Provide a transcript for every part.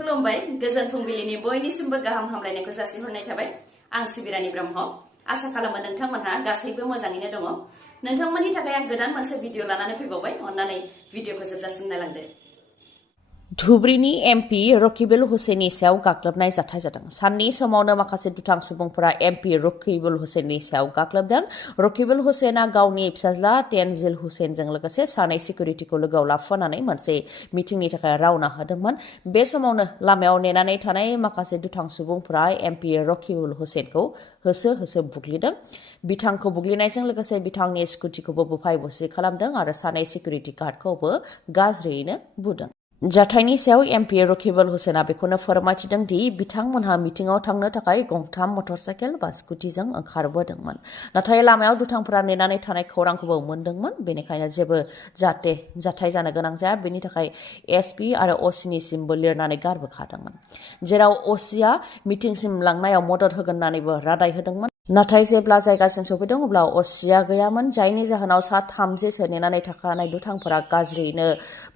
खुलुमबाय गोजोन फुंबिलिनि बयनिसिमबो गाहाम हामलायनायखौ जासिहरनाय थाबाय आं सिबि रानी ब्रह्म आसा खालामो नोंथांमोनहा गासैबो मोजाङैनो दङ नोंथांमोननि थाखाय आं गोदान मोनसे भिडिअ लानानै फैबावबाय अन्नानै भिडिअखौ जोबजासिम नायलांदो धुबरीनि एमपि रकिबुल हुसैननि सायाव गाग्लोबनाय जाथाय जादों साननि समावनो माखासे दुथां सुबुंफोरा एमपि रकिबुल हुसैननि सायाव गाग्लोबदों रकिबुल हुसैना गावनि फिसाज्ला तेनजिल हुसैनजों लोगोसे सानै सिकिउरिटिखौ लोगोआव लाफानानै मोनसे मिटिंनि थाखाय रावना होदोंमोन बे समावनो लामायाव नेनानै थानाय माखासे दुथां सुबुंफोरा एमपि रकिबुल हुसैनखौ होसो होसो बुग्लिदों बिथांखौ बुग्लिनायजों लोगोसे बिथांनि स्कुटिखौबो बुफाय बुसि खालामदों आरो सानै सिकिउरिटि गार्डखौबो गाज्रियैनो बुदों जाथायनि सायाव एमपि रकिबुल हुसैना बेखौनो फोरमायथिदों दि बिथांमोनहा मिटिंआव थांनो थाखाय गंथाम मटरसाइकेल बा स्कुटिजों ओंखारबोदोंमोन नाथाय लामायाव दुथांफोरा नेनानै थानाय खौरांखौबो मोनदोंमोन बेनिखायनो जेबो जाहाथे जाथाय जानो गोनां जाया बेनि थाखाय एसपि आरो असिनिसिमबो लिरनानै गारबोखादोंमोन जेराव असिया मिटिंसिम लांनायाव मदद होगोन होननानैबो रादाय होदोंमोन नाथाय जेब्ला जायगासिम सफैदों अब्ला असिया गैयामोन जायनि जाहोनाव सा 30सो नेनानै थाखानाय दुथांफोरा गाज्रियैनो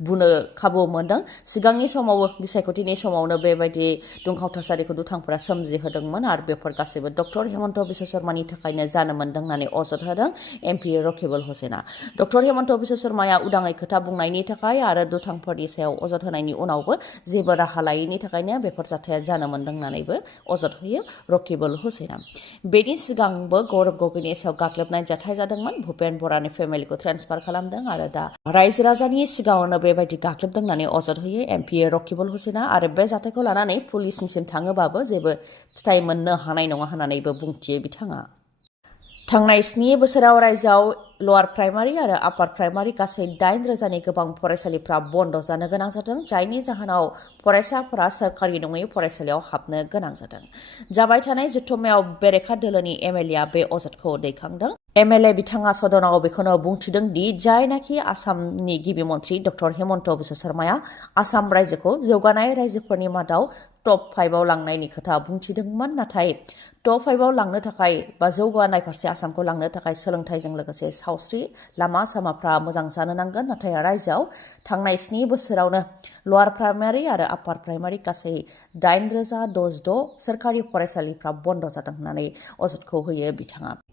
बुनो खाबु मोनदों सिगांनि समावबो बिसायख'थिनि समावनो बेबायदि दुंहाव थासारिखौ दुथांफोरा सोमजिहोदोंमोन आरो बेफोर गासैबो डक्टर हेमन्त बिश्व शर्मानि थाखायनो जानो मोनदों होननानै अजद होदों एमपि रकिबुल हुसैना डक्टर हेमन्त बिश्व शर्माया उदाङै खोथा बुंनायनि थाखाय आरो दुथांफोरनि सायाव अजद होनायनि उनावबो जेबो राहा लायैनि थाखायनो बेफोर जाथाया जानो मोनदों होननानैबो अजद होयो रकिबुल हुसैना बेनि सिगांबो गौरब गगैनि सायाव गाग्लोबनाय जाथाय जादोंमोन भुपेन बरानि फेमिलिखौ ट्रेन्सफार खालामदों आरो दा रायजो राजानि सिगाङावनो बेबायदि गाग्लोबदों होननानै अजद होयो एमपि रकिबुल हुसैना आरो बे जाथायखौ लानानै पुलिसनिसिम थाङोबाबो जेबो फिथाय मोननो हानाय नङा होननानैबो बुंथियो बिथाङा थांनाय 7 बोसोराव रायजोआव लवार प्राइमारि आरो आपार प्राइमारि गासै 8,000नि गोबां फरायसालिफ्रा बन्द जानो गोनां जादों जायनि जाहोनाव फरायसाफोरा सोरखारि नङै फरायसालियाव हाबनो गोनां जादों जाबाय थानाय जथुम्मायाव बेरेखा दोलोनि एमएलएआ बे अजदखौ दैखांदों एमएलए बिथाङा सदनाव बेखौनो बुंथिदों दि जायनाखि आसामनि गिबि मन्थ्रि डक्टर हेमन्त बिश्व शर्माया आसाम रायजोखौ जौगानाय रायजोफोरनि मादाव टप 5 आव लांनायनि खोथा बुंथिदोंमोन नाथाय टप 5 आव लांनो थाखाय बा जौगानाय फारसे आसामखौ लांनो थाखाय सोलोंथाइजों लोगोसे सावस्रि लामा सामाफ्रा मोजां जानो नांगोन नाथाय रायजोआव थांनाय 7 बोसोरावनो लवार प्राइमारि आरो आपार प्राइमारि गासै 8,066 सोरखारि फरायसालिफ्रा बन्द जादों होननानै अजदखौ होयो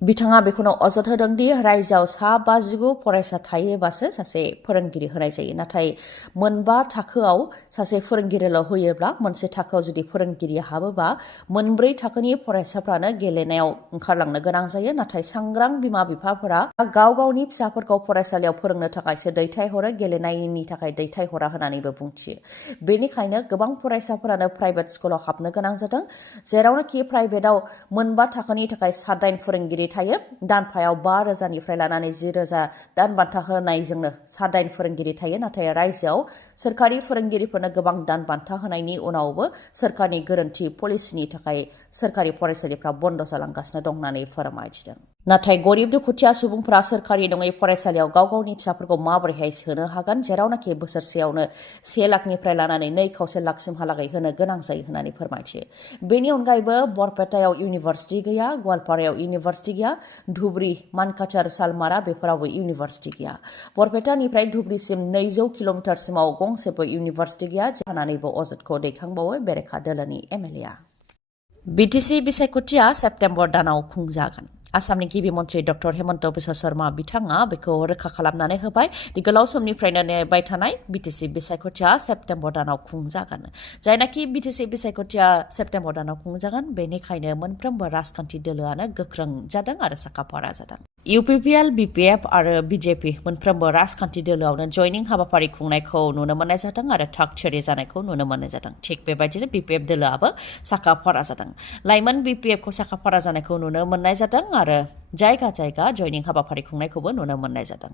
बिथाङा बेखौनो अजद होदों दि रायजोआव सा 59 फरायसा थायोबासो सासे फोरोंगिरि होनाय जायो नाथाय मोनबा थाखोआव सासे फोरोंगिरिल' होयोब्ला मोनसे थाखोआव जुदि फोरोंगिरि हाबोबा मोनब्रै थाखोनि फरायसाफ्रानो गेलेनायाव ओंखारलांनो गोनां जायो नाथाय सांग्रां बिमा बिफाफोरा गाव गावनि फिसाफोरखौ फरायसालियाव फोरोंनो थाखायसो दैथायहरो गेलेनायनि थाखाय दैथायहरा होननानैबो बुंथियो बेनिखायनो गोबां फरायसाफोरानो प्राइभेट स्कुलाव हाबनो गोनां जादों जेरावनोखि प्राइभेटआव मोनबा थाखोनि थाखाय 7 फोरोंगिरि थायो दानफायाव 5,000निफ्राय लानानै 10,000 दान बान्था होनायजोंनो 7 फोरोंगिरि थायो नाथाय रायजोआव सोरखारि फोरोंगिरिफोरनो गोबां दान बान्था होनायनि उनावबो सोरखारनि गोरोन्थि पलिसिनि थाखाय सोरखारि फरायसालिफ्रा बन्द जालांगासिनो दं होननानै फोरमायथिदों नाथाय गरिब दुखुथिया सुबुंफोरा सोरखारि नङै फरायसालियाव गाव गावनि फिसाफोरखौ माबोरैहाय सोनो हागोन जेरावनोखि बोसोरसेयावनो 1 लाखनिफ्राय लानानै 2.5 लाखसिमहालागै होनो गोनां जायो होननानै फोरमायथियो बेनि अनगायैबो बरपेटायाव इउनिभार्सिटि गैया गवालपारायाव इउनिभार्सिटि गैया धुबरी मानकाचार सालमारा बेफोरावबो इउनिभार्सिटि गैया बरपेटानिफ्राय धुबरीसिम 200 किल'मिटारसिमाव गंसेबो इउनिभार्सिटि गैया जानानैबो अजदखौ दैखांबावो बेरेखा दोलोनि एमएलएआ BTC बिसायख'थिया सेप्तेम्बर दानाव खुंजागोन आसामनि गिबि मन्थ्रि डक्टर हेमन्त बिश्व शर्मा बिथाङा बेखौ रोखा खालामनानै होबाय गोलाव समनिफ्रायनो नेबाय थानाय BTC बिसायख'थिया सेप्तेम्बर दानाव खुंजागोन जायनाखि BTC बिसायख'थिया सेप्तेम्बर दानाव खुंजागोन बेनिखायनो मोनफ्रोमबो राजखान्थि दोलोआनो गोख्रों जादों आरो साखाफारा जादों UPPL BPF आरो BJP मोनफ्रोमबो राजखान्थि दोलोआवनो जयनिं हाबाफारि खुंनायखौ नुनो मोननाय जादों आरो थाग थियारि जानायखौ नुनो मोननाय जादों थिग बेबायदिनो BPF दोलोआबो साखाफारा जादों लाइमोन BPFखौ साखाफारा जानायखौ नुनो मोननाय जादों आरो जायगा जायगा जयनिं हाबाफारि खुंनायखौबो नुनो मोननाय जादों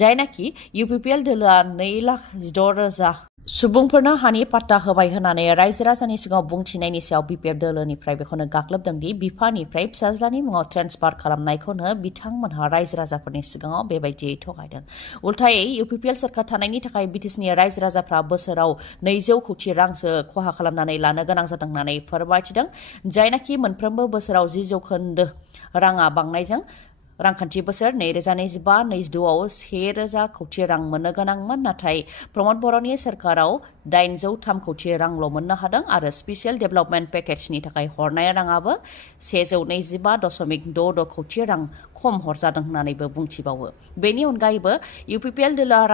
जायनाखि UPPL दोलोआ 2,16,000 सुबुंफोरनो हानि पाट्टा होबाय होननानै रायजो राजानि सिगाङाव बुंथिनायनि सायाव BPF दोलोनिफ्राय बेखौनो गाग्लोबदों दि बिफानिफ्राय फिसाज्लानि मुङाव ट्रेन्सफार खालामनायखौनो बिथांमोनहा रायजो राजाफोरनि सिगाङाव बेबायदियै थगायदों उल्थायै UPPL सोरखार थानायनि थाखाय BTCनि रायजो राजाफ्रा बोसोराव 200 कोटी रांसो खहा खालामनानै लानो गोनां जादों होननानै फोरमायथिदों जायनाखि मोनफ्रोमबो बोसोराव 10% राङा बांनायजों रांखान्थि बोसोर 2025-26आव 1,000 कौटि रां मोननो गोनांमोन नाथाय प्रमद बर'नि सोरखाराव 803 कौटि रांल' मोननो हादों आरो स्पेशियेल डेभेलपमेन्ट पेकेजनि थाखाय हरनाय राङाबो 125.66 कौटि रां खम हरजादों होननानैबो बुंथिबावो। बेनि अनगायैबो UPPL दोलोआ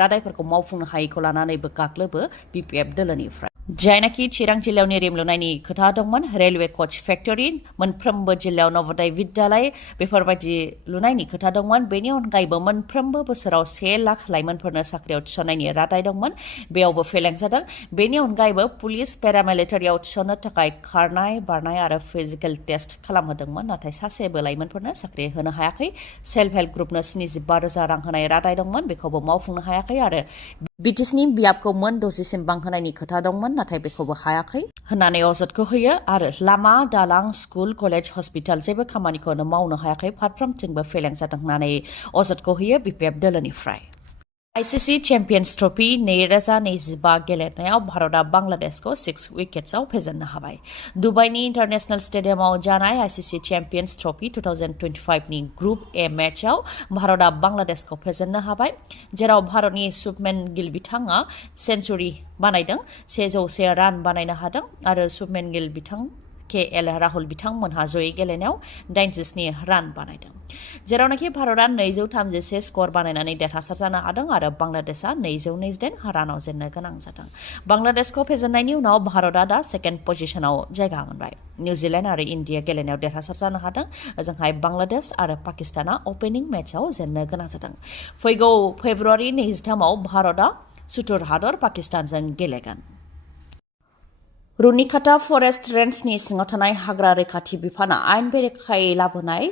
रादायफोरखौ मावफुंनो हायैखौ लानानैबो गाग्लोबो BTech दोलोनिफ्राय। जायनाखि चिरां जिल्लायाव नेरिम लुनायनि खोथा दंमोन, रेलवे कच फेक्टरि, मोनफ्रोमबो जिल्लायाव नवोदय विद्यालय बेफोरबायदि लुनायनि खोथा दंमोन। बेनि अनगायैबो मोनफ्रोमबो बोसोराव 1 लाख लाइमोनफोरनो साख्रियाव थिसननायनि रादाय दंमोन, बेयावबो फेलें जादों। बेनि अनगायैबो पुलिस पेरामिलिटारियाव थिसननो थाखाय खारनाय बारनाय आरो फिजिकेल टेस्ट खालामहोदोंमोन नाथाय सासेबो लाइमोनफोरनो साख्रि होनो हायाखै। सेल्फ हेल्प ग्रुपनो 75,000 रां होनाय रादाय दंमोन, बेखौबो मावफुंनो हायाखै आरो BTCनि बियाबखौ मोन 60सिम बांहोनायनि खोथा दंमोन नाथाय बेखौबो हायाखै होननानै अजदखौ होयो आरो लामा दालां स्कुल कलेज हस्पिटाल जेबो खामानिखौनो मावनो हायाखै, फारफ्रोमथिंबो फेलें जादों होननानै अजदखौ होयो BTech दोलोनिफ्राय। ICC चेम्पियन्स ट्रफी 2025 गेलेनायाव भारतआ बांलादेशखौ 6 विकेट्सआव फेजेननो हाबाय। दुबाइनि इन्टारनेशनेल स्टेडियामाव जानाय ICC चेम्पियन्स ट्रफी 2025नि ग्रुप ए मैचआव भारतआ बांलादेशखौ फेजेननो हाबाय, जेराव भारतनि शुभमेन गिल बिथाङा सेन्चुरी बानायदों, 101 रान बानायनो हादों आरो शुभमेन गिल बिथां KL राहुल बिथांमोनहा जयै गेलेनायाव 87 रान बानायदों। जेरावनाखि भारतआ 236 स्कर बानायनानै देरहासार जानो हादों आरो बांलादेशआ 228 रानाव जेननो गोनां जादों। बांलादेशखौ फेजेननायनि उनाव भारतआ दा सेकेन्ड पजिशनाव जायगा मोनबाय। निउजिलेन्ड आरो इन्डिया गेलेनायाव देरहासार जानो हादों। ओजोंहाय बांलादेश आरो पाकिस्ताना अपेनिं मेचआव जेननो गोनां जादों। फैगौ फेब्रुवारि 23आव भारतआ सुथुर हादर पाकिस्तानजों गेलेगोन। रुनिकाटा फरेस्ट रेन्जनि सिङाव थानाय हाग्रा रैखाथि बिफाना आयेन बेरेखायै लाबोनाय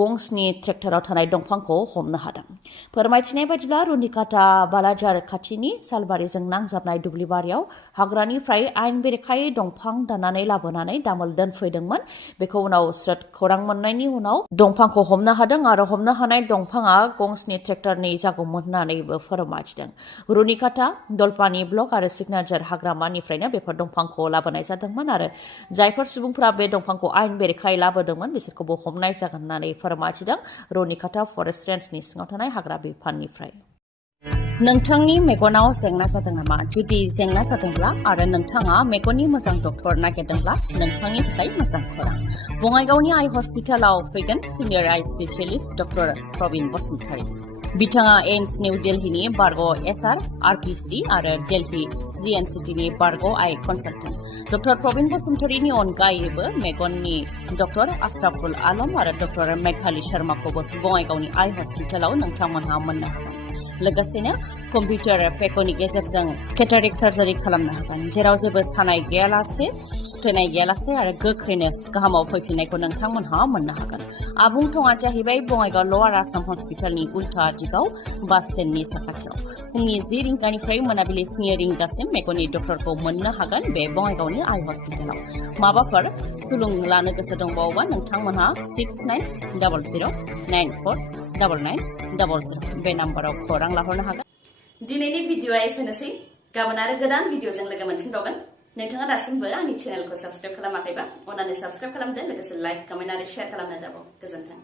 गंसनि ट्रेक्टराव थानाय दंफांखौ हमनो हादों। फोरमायथिनाय बायदिब्ला रुनिकाटा बालाजार खाथिनि सालबारिजों नांजाबनाय दुब्लिबारियाव हाग्रानिफ्राय आयेन बेरेखायै दंफां दाननानै लाबोनानै दामोल दोनफैदोंमोन। बेखौ उनाव स्रोद खौरां मोननायनि उनाव दंफांखौ हमनो हादों आरो हमनो हानाय दंफाङा गंसनि ट्रेक्टरनि जागौमोन होननानैबो फोरमायथिदों। रुनिकाटा, दलपानि ब्लक आरो सिगनेचार हाग्रामानिफ्रायनो बेफोर दंफांखौ लाबोनाय जादोंमोन आरो जायफोर सुबुंफोरा बे दंफांखौ आयेन बेरेखायै लाबोदोंमोन बिसोरखौबो हमनाय जागोन होननानै फोरमायथिदों रुनिकाटा फरेस्ट रेन्जनि सिङाव थानाय हाग्रा बिफाननिफ्राय। नोंथांनि मेगनाव जेंना जादों नामा? जुदि जेंना जादोंब्ला आरो नोंथाङा मेगननि मोजां डक्टर नागिरदोंब्ला नोंथांनि थाखाय मोजां खौरां। बङाइगावनि आइ हस्पिटालाव फैगोन सिनियर आइ स्पेशलिस्ट डक्टर प्रबिन बसुमतारी। बिथाङा एम्स निउ दिल्लीनि बारग' SR, RPC आरो दिल्ली GNCTनि बारग' आइ कनसालटेन्ट। डक्टर प्रबिन बसुमतारीनि अनगायैबो मेगननि डक्टर आशराफुल आलम आरो डक्टर मेघाली शर्माखौबो बङाइगावनि आइ हस्पिटालाव नोंथांमोनहा मोननो हागोन। लोगोसेनो कम्पिउटार पेकनि गेजेरजों केटारेक्ट सार्जारि खालामनो हागोन, जेराव जेबो सानाय गैयालासे, सुथेनाय गैयालासे आरो गोख्रैनो गाहामाव फैफिननायखौ नोंथांमोनहा मोननो हागोन। आबुं थङा जाहैबाय बङाइगाव लवार आसाम हस्पिटालनि उल्था दिगाव बास स्टेन्डनि साखाथियाव। फुंनि 10 रिंगानिफ्राय मोनाबिलि 7 रिंगासिम मेगननि डक्टरखौ मोननो हागोन बे बङाइगावनि आइ हस्पिटालाव। माबाफोर सुलुं लानो गोसो दंबावोबा नोंथांमोनहा 6900949900 बे नाम्बाराव खौरां लाहरनो हागोन। दिनैनि भिडिअआ एसेनोसै। गाबोन आरो गोदान भिडिअजों लोगो मोनफिनबावगोन। नोंथाङा दासिमबो आंनि चेनेलखौ साबस्क्राइब खालामाखैबा अन्नानै साबस्क्राइब खालामदो, लोगोसे लाइक, कमेन्ट आरो शेयार खालामनो दाबाव। गोजोन्थों।